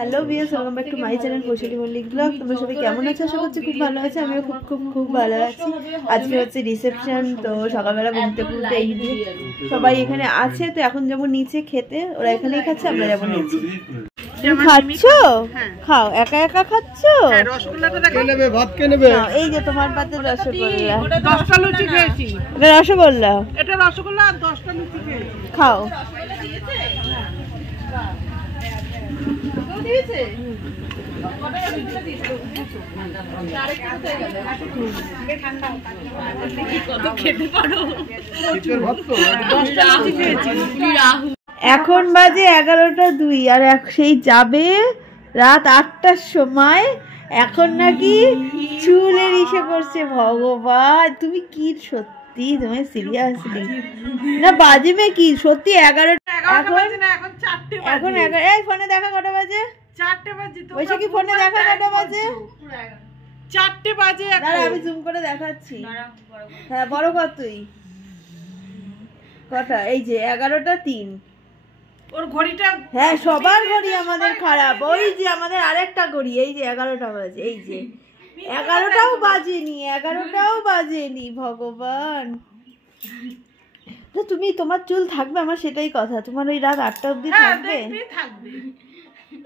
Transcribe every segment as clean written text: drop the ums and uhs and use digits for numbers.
Hello viewers, welcome back to my channel কৌশলী Mallick blog. তোমরা সবাই কেমন আছো? আশা করছি খুব ভালো আছে। আমিও খুব খুব খুব ভালো আছি। আজকে হচ্ছে রিসেপশন, তো সকালবেলা ঘুমতে ঘুরতে এই যে সবাই এখানে আছে। তো এখন যাবো নিচে খেতে, ওরা এখানেই খাচ্ছে, আমরা যাবো নিচে। খাচ্ছো? খাও, একা একা খাচ্ছো? এই যে তোমার পাতে রসগোল্লা, 10টা লুচি খেয়েছি। এটা রসগোল্লা, এটা রসগোল্লা আর 10টা লুচি খেয়েছি। খাও। এখন বাজে 11:02 আর সেই যাবে রাত 8টার সময়। এখন নাকি চুলের ইসে করছে। ভগবান, তুমি কি সত্যি, তুমি সিরিয়াসলি না বাজবে কি সত্যি? 11টা এখন 11। এই ফোনে দেখা কটা বাজে? 4টে বাজে। তো ওইসব কি ফোনে দেখা কটা বাজে? 4টে বাজে। দাঁড়া আমি জুম করে দেখাচ্ছি। হ্যাঁ বড় কর তুই কটা? এই যে 11:03। ওর ঘড়িটা, হ্যাঁ সবার ঘড়ি আমাদের খারাপ। ওই যে আমাদের আরেকটা ঘড়ি, এই যে 11টা বাজে। এই যে 11টাও বাজেনি, 11টাও বাজেনি। ভগবান, তো তুমি তোমার চুল থাকবে, আমার সেটাই কথা। তোমার ওই রাত 8টা অবধি থাকবে?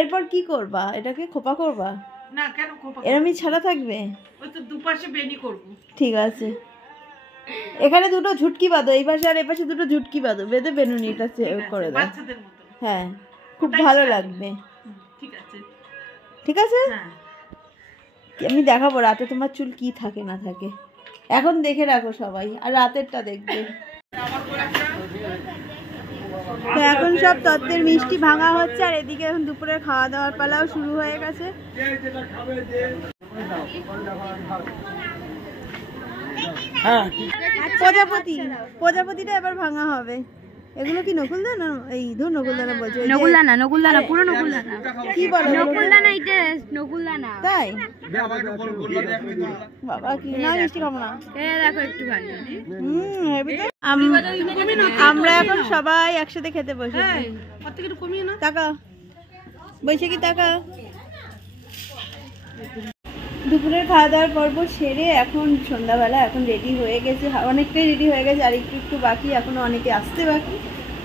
এরপর কি করবা? এটাকে খোপা করবা? না কেন খোপা? এরমই ছাড়া থাকবে? ওই তো দুপাশে বেনি করব। ঠিক আছে, এখানে দুটো ঝুটকি বাঁধো, এই পাশে আর এই পাশে দুটো ঝুটকি বাঁধো, বেঁধে বেনুনিটা করে দাও। বাচ্চাদের মতো। হ্যাঁ খুব ভালো লাগবে। ঠিক আছে ঠিক আছে, আমি দেখাবো রাতে তোমার চুল কি থাকে না থাকে। এখন দেখে রাখো সবাই, আর রাতেরটা দেখবে। তো এখন সব তত্ত্বের মিষ্টি ভাঙা হচ্ছে, আর এদিকে এখন দুপুরের খাওয়া দাওয়ার পালাও শুরু হয়ে গেছে। প্রজাপতিটা এবার ভাঙা হবে। এগুলো কি নকুলদানা? এই ধর নকুলদানা বলছে। নকুলদানা পুরো নকুলদানা। কি বলো নকুলদানা? এটা নকুলদানা। তাই? বাবা কি না, মিষ্টি খাবো না। দেখো একটুখানি। আমরা এখন সবাই একসাথে খেতে বসেছি। একটু কমিয়ে না। টাকা বৈশাখী টাকা। দুপুরের খাওয়া দাওয়ার পর্ব সেরে এখন সন্ধ্যাবেলা, এখন রেডি হয়ে গেছে, অনেকটাই রেডি হয়ে গেছে, আর একটু বাকি, এখনো অনেকে আসতে বাকি।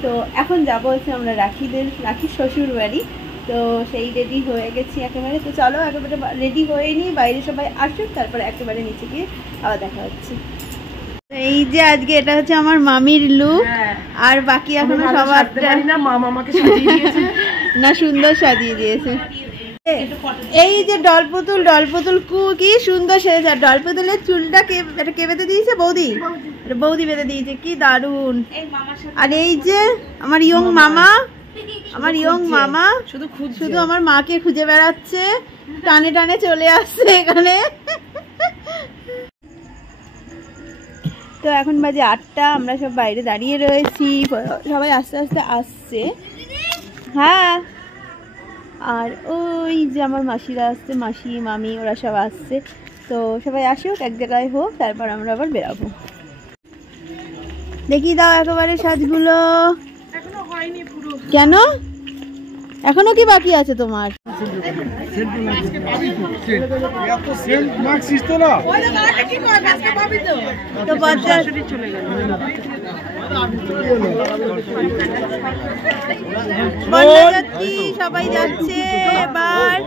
তো এখন যাবো হচ্ছে আমরা রাখির শ্বশুর বাড়ি। তো সেই রেডি হয়ে গেছি একেবারে। তো চলো একেবারে রেডি হয়ে নিই, বাইরে সবাই আসুক, তারপরে একেবারে নিচে গিয়ে আবার দেখা হচ্ছে। এই যে আজকে এটা হচ্ছে আমার মামির লুক, আর বাকি এখনো সবার না সুন্দর সাজিয়ে দিয়েছে। এই যে ডলপুতুল কি সুন্দর সেজেছে। আর ডলপুতুলের চুলটা কে বেঁধে দিয়েছে? বৌদি বেঁধে দিয়েছে, কি দারুন। আর এই যে আমার ইয়ং মামা শুধু আমার মাকে খুঁজে বেড়াচ্ছে, টানে টানে চলে আসছে এখানে। তো এখন বাজে 8টা, আমরা সব বাইরে দাঁড়িয়ে রয়েছি, সবাই আস্তে আস্তে আসছে। হ্যাঁ, আর ওই যে আমার মাসিরা আসছে, মাসি মামি ওরা সব আসছে। তো সবাই আসুক, এক জায়গায় হোক, তারপর আমরা আবার বেরাবো। দেখি দাও একেবারে সাজগুলো। কেন এখনো কি বাকি আছে তোমার? তো সবাই যাচ্ছে এবার।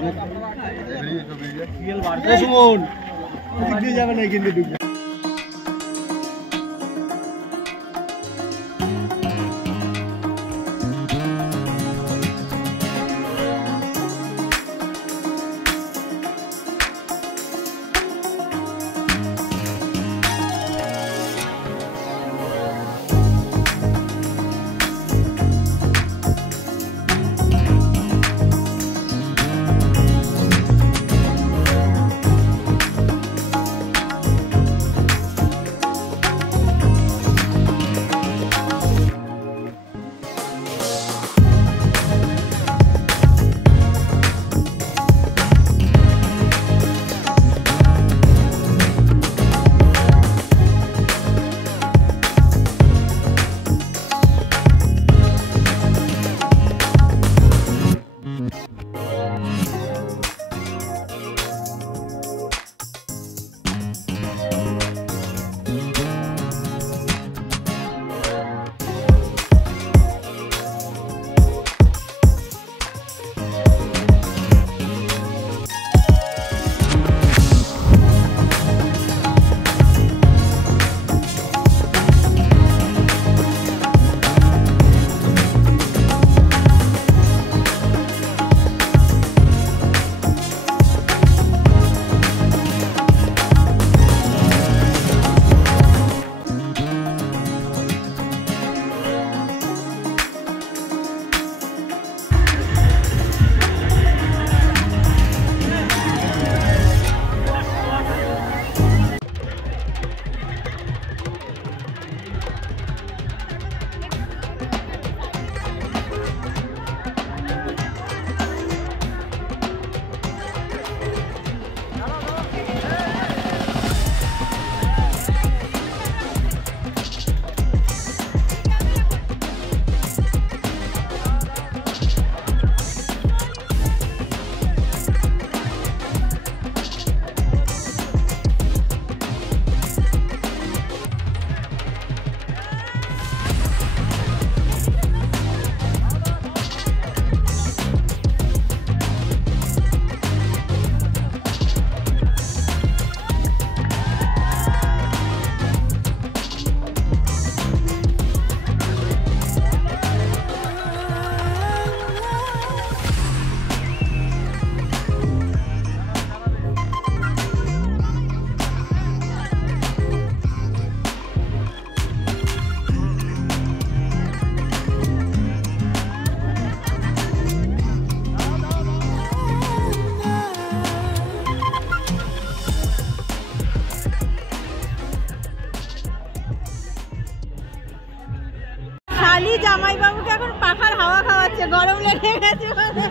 জামাইবাবুকে এখন পাখার হাওয়া খাওয়াচ্ছে, গরম লেগে গেছে বলে।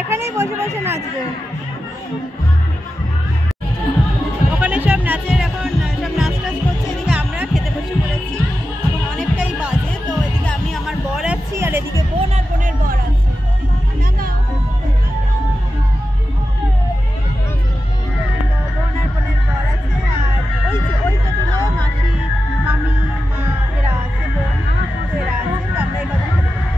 এখানেই বসে বসে নাচবে। ওখানে সব নাচের এখন সব নাচ টাচ করছে, এদিকে আমরা খেতে বসে পড়েছি। এখন অনেকটাই বাজে, তো এদিকে আমি আমার বর আছি আর এদিকে বোন আর বোনের বর আছে। বোন আর বোনের বর আছে, আর ওই কতগুলো মাসি মামি মা এরা আছে, বোন এরা আছে। তো আমরা এই কজন খেতে বসে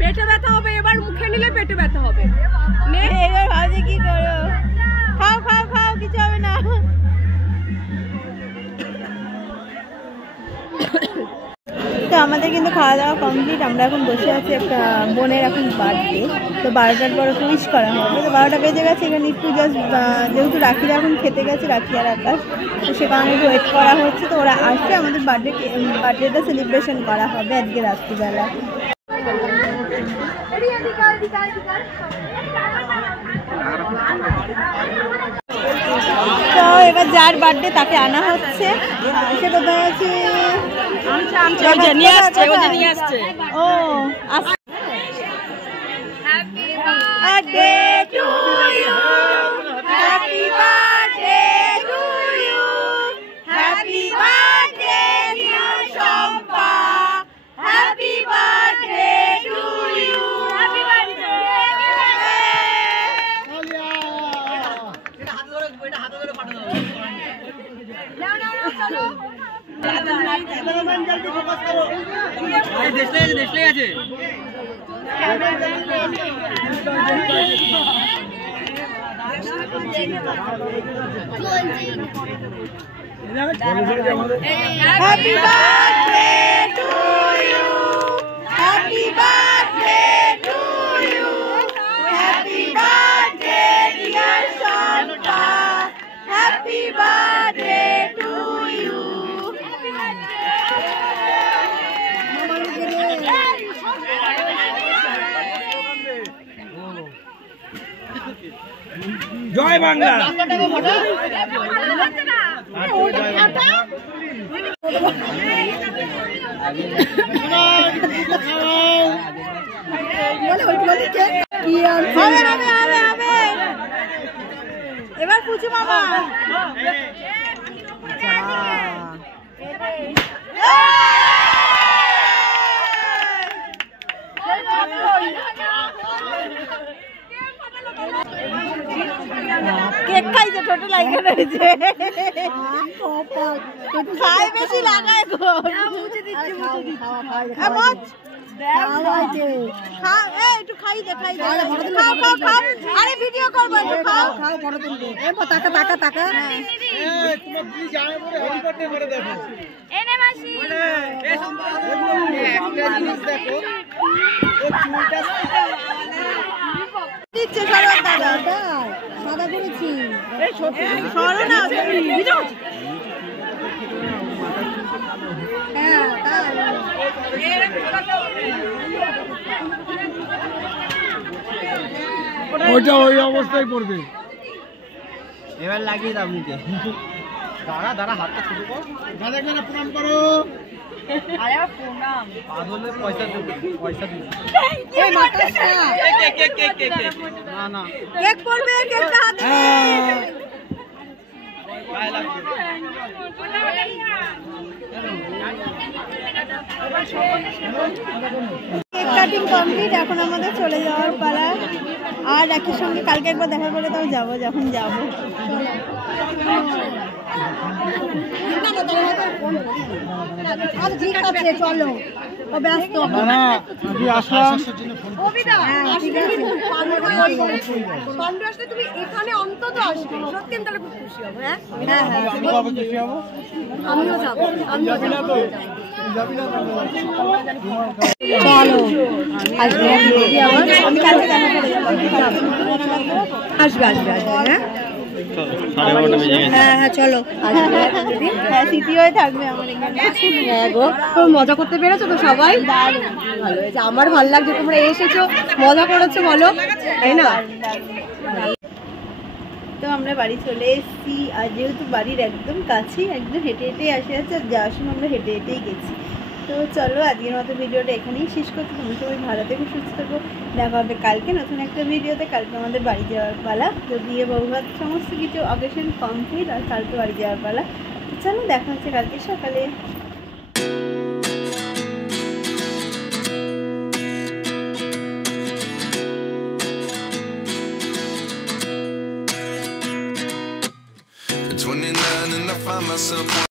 পেটে ব্যথা হবে, এবার মুখে নিলে পেটে ব্যথা হবে। এবার ভাবছি কি করো, খাও খাও খাও, কিছু হবে না। তো আমাদের কিন্তু খাওয়া দাওয়া কমপ্লিট। আমরা এখন বসে আছি, একটা বোনের এখন বার্থডে, তো 12টার পরে উইশ করা হবে। তো 12টা বেজে গেছে, এখানে একটু জাস্ট যেহেতু রাখিরা এখন খেতে গেছে, রাখি আর আকাশ, তো সে কারণে একটু ওয়েট করা হচ্ছে। তো ওরা আসছে, আমাদের বার্থডেটা সেলিব্রেশন করা হবে আজকে রাত্রিবেলা। তো এবার যার বার্থডে তাকে আনা হচ্ছে, সে কোথায় আছে? নিয়ে আসছে। ও happy birthday to you, happy birthday to you, happy birthday dear Shampa, happy birthday to you, happy birthday. Happy birthday to you, happy birthday to you, happy birthday dear Shanta, happy birthday to you. জয় বাংলা। এবার পুচু মামা cake খাইছে, ছোট লাগে রয়েছে, খাই বেশি লাগায় গো। একটু খাই দে, খাই দে, খাও খাও খাও। আরে ভিডিও করবো, খাও খাও, ফটো তুলবো। টাকা টাকা টাকা এনে মাসি একটা জিনিস দেখো, দিচ্ছে শরৎ দাদা সাদা করেছি। সরো না ওইটা ওই অবস্থায় পড়বে। এবার লাগিয়ে দাও মুখে। দাঁড়া দাঁড়া, হাতটা ছোট কর। দাদা কেন প্রণাম করো। আরে প্রণাম পাগলে পয়সা দেবে, পয়সা দিবে। এই মাতাসা কে না না কেক পড়বে, কেকটা হাতে গায়ে লাগবে। কেক কাটিং কমপ্লিট, এখন আমাদের চলে যাওয়ার পালা। আর রাখির সঙ্গে কালকে একবার দেখা করে তাও যাবো, যখন যাবো। ঠিক আছে চলো, ও ব্যস্ত। না আমি আসলাম। তুমি এখানে অন্তত আসবে, সত্যি তাহলে খুব খুশি হবো। হ্যাঁ আমি কবে খুশি হবো? আমিও যাবো, যাবি না তো? যাবি না তো? চলো আসবে, আমি কালকে দেখা করে যাবো। আসবে আসবে আসবে। হ্যাঁ হ্যাঁ চলো, হ্যাঁ স্মৃতি হয়ে থাকবে আমার এখানে। হ্যাঁ গো, খুব মজা করতে পেরেছো তো সবাই? ভালো হয়েছে, আমার ভালো লাগছে, তোমরা এসেছো মজা করেছো, বলো তাই না? তো আমরা বাড়ি চলে এসেছি, আর যেহেতু বাড়ির একদম কাছেই, একদম হেঁটে হেঁটেই আসে যাচ্ছে, আর যাওয়ার সময় আমরা হেঁটে হেঁটেই গেছি। তো চলো আজকের মতো ভিডিওটা এখানেই শেষ করছি। তোমরা সবাই ভালো থেকো, সুস্থ থেকো। দেখা হবে কালকে নতুন একটা ভিডিওতে। কালকে আমাদের বাড়ি যাওয়ার পালা, তো বিয়ে বউভাত সমস্ত কিছু অকেশন কমপ্লিট, আর কালকে বাড়ি যাওয়ার পালা। তো চলো দেখা হচ্ছে কালকে সকালে। At 29 and I find myself